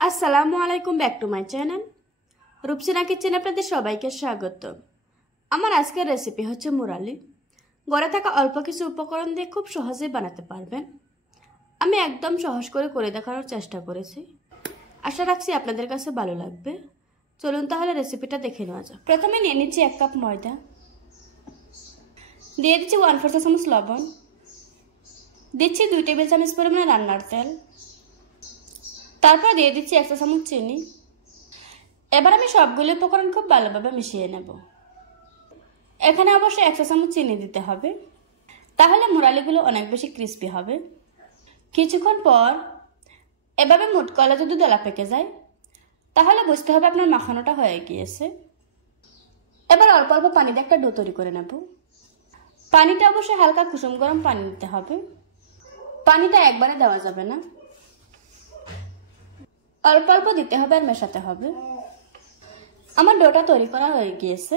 আসসালামু আলাইকুম, back to my channel Rupsina kitchen. আপনাদের সবাইকে স্বাগত। আমার আজকের রেসিপি হচ্ছে মুরালি। ঘরে থাকা অল্প কিছু উপকরণ দিয়ে খুব সহজেই বানাতে পারবেন। আমি একদম সহজ করে দেখানোর চেষ্টা করেছি। আশা রাখছি আপনাদের কাছে ভালো লাগবে। চলুন তাহলে রেসিপিটা দেখে নেওয়া যাক। প্রথমে নিয়ে নিচ্ছি 1 কাপ ময়দা, দিয়ে দিচ্ছি 1/4 চা চামচ লবণ, দিচ্ছি 2 টেবিল চামচ পরিমাণে রান্নার তেল, তারপর দিয়ে দিচ্ছি 1 চা চামচ চিনি। এবার আমি সবগুলো উপকরণ খুব ভালোভাবে মিশিয়ে নেব। এখানে অবশ্যই 1 চা চামচ চিনি দিতে হবে, তাহলে মুরালিগুলো অনেক বেশি ক্রিস্পি হবে। কিছুক্ষণ পর এভাবে মুট করলে যদি দলা পেকে যায় তাহলে বুঝতে হবে আপনার মাখানোটা হয়ে গিয়েছে। এবার অল্প অল্প পানি দিয়ে একটা ডো তৈরি করে নেব। পানিটা অবশ্যই হালকা কুসুম গরম পানি দিতে হবে। পানিটা একবারে দেওয়া যাবে না, অল্প অল্প দিতে হবে আর মেশাতে হবে। আমার ডোটা তৈরি করা হয়ে গিয়েছে।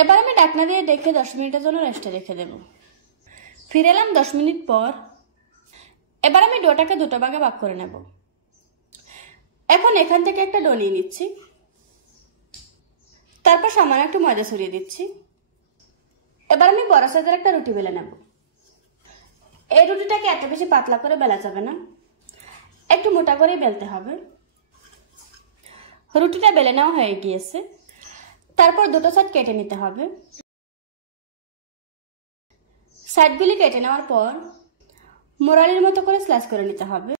এবার আমি ঢাকনা দিয়ে ঢেকে 10 মিনিটের জন্য রেস্টে রেখে দেব। ফিরে এলাম 10 মিনিট পর। এবার আমি ডোটাকে দুটো ভাগে ভাগ করে নেব। এখন এখান থেকে একটা ডো নিয়ে নিচ্ছি, তারপর সামান্য একটু ময়দা ছড়িয়ে দিচ্ছি। এবার আমি বড় সাইজের একটা রুটি বেলে নেব। এই রুটিটাকে এত বেশি পাতলা করে বেলা যাবে না, একটু মোটা করেই বেলতে হবে। রুটিটা বেলে নেওয়া হয়ে গিয়েছে। তারপর দুটো সাইড কেটে নিতে হবে। সাইডগুলি কেটে নেওয়ার পর মুরালির মতো করে স্লাইস করে নিতে হবে।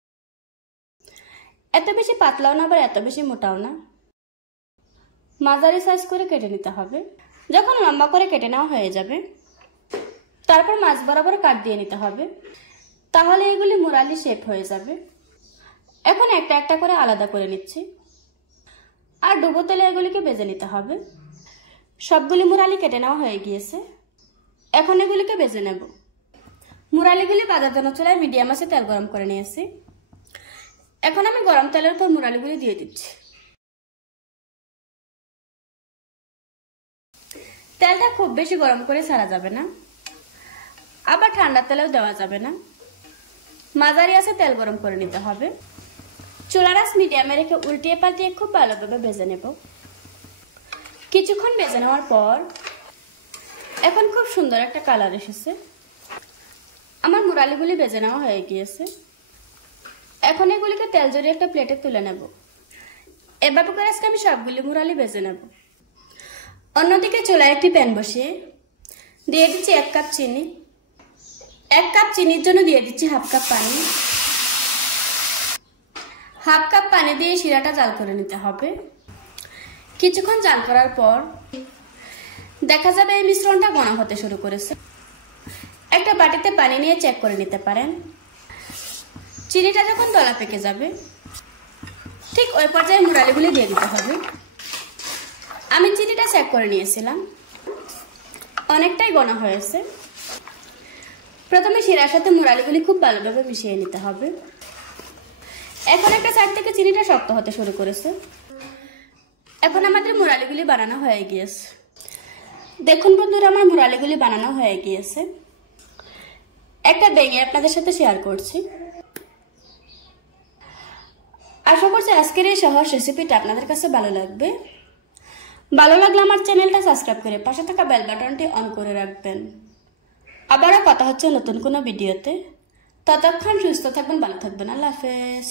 এত বেশি পাতলাও না আবার এত বেশি মোটাও না, মাঝারি সাইজ করে কেটে নিতে হবে। যখন লম্বা করে কেটে নেওয়া হয়ে যাবে তারপর মাছ বরাবর কাট দিয়ে নিতে হবে, তাহলে এগুলি মুরালি শেপ হয়ে যাবে। এখন একটা একটা করে আলাদা করে নিচ্ছি আর ডুবো তেলে এগুলিকে ভেজে নিতে হবে। সবগুলি মুরালি কেটে নেওয়া হয়ে গিয়েছে। এখন এগুলিকে ভেজে নেব। মুরালিগুলি ভাজার জন্য চুলায় মিডিয়াম আঁচে তেল গরম করে নিয়েছি। এখন আমি গরম তেলের উপর মুরালিগুলি দিয়ে দিচ্ছি। তেলটা খুব বেশি গরম করে ছাড়া যাবে না, আবার ঠান্ডা তেলেও দেওয়া যাবে না। মাঝারি আঁচে তেল গরম করে নিতে হবে। চুলার আঁচ মিডিয়ামে রেখে উল্টিয়ে পাল্টিয়ে খুব ভালোভাবে ভেজে নেব। কিছুক্ষণ ভেজে নেওয়ার পর এখন খুব সুন্দর একটা কালার এসেছে। আমার মুরালিগুলি ভেজে নেওয়া হয়ে গিয়েছে। এখন এগুলিকে তেল জড়িয়ে একটা প্লেটে তুলে নেব। এভাবে করে আজকে আমি সবগুলি মুরালি ভেজে নেব। অন্যদিকে চুলায় একটি প্যান বসিয়ে দিয়ে দিচ্ছি 1 কাপ চিনি। 1 কাপ চিনির জন্য দিয়ে দিচ্ছি 1/2 কাপ পানি। 1/2 কাপ পানি দিয়ে শিরাটা জাল করে নিতে হবে। কিছুক্ষণ জাল করার পর দেখা যাবে এই মিশ্রণটা ঘন হতে শুরু করেছে। একটা বাটিতে পানি নিয়ে চেক করে নিতে পারেন। চিনিটা যখন দলা পেকে যাবে ঠিক ওই পর্যায়ে মুরালিগুলি দিয়ে দিতে হবে। আমি চিনিটা চেক করে নিয়েছিলাম, অনেকটাই ঘন হয়েছে। প্রথমে শিরার সাথে মুরালিগুলি খুব ভালোভাবে মিশিয়ে নিতে হবে। এখন একটা সাইড থেকে চিনিটা শক্ত হতে শুরু করেছে। এখন আমাদের মুরালিগুলি বানানো হয়ে গিয়েছে। দেখুন বন্ধুরা, আমার মুরালিগুলি বানানো হয়ে গিয়েছে। একটা ভেঙে আপনাদের সাথে শেয়ার করছি। আশা করছি আজকের এই সহজ রেসিপিটা আপনাদের কাছে ভালো লাগবে। ভালো লাগলে আমার চ্যানেলটা সাবস্ক্রাইব করে পাশে থাকা বেল বাটনটি অন করে রাখবেন। আবারও কথা হচ্ছে নতুন কোনো ভিডিওতে। ততক্ষণ সুস্থ থাকবেন, ভালো থাকবেন। আল্লাহ হাফেজ।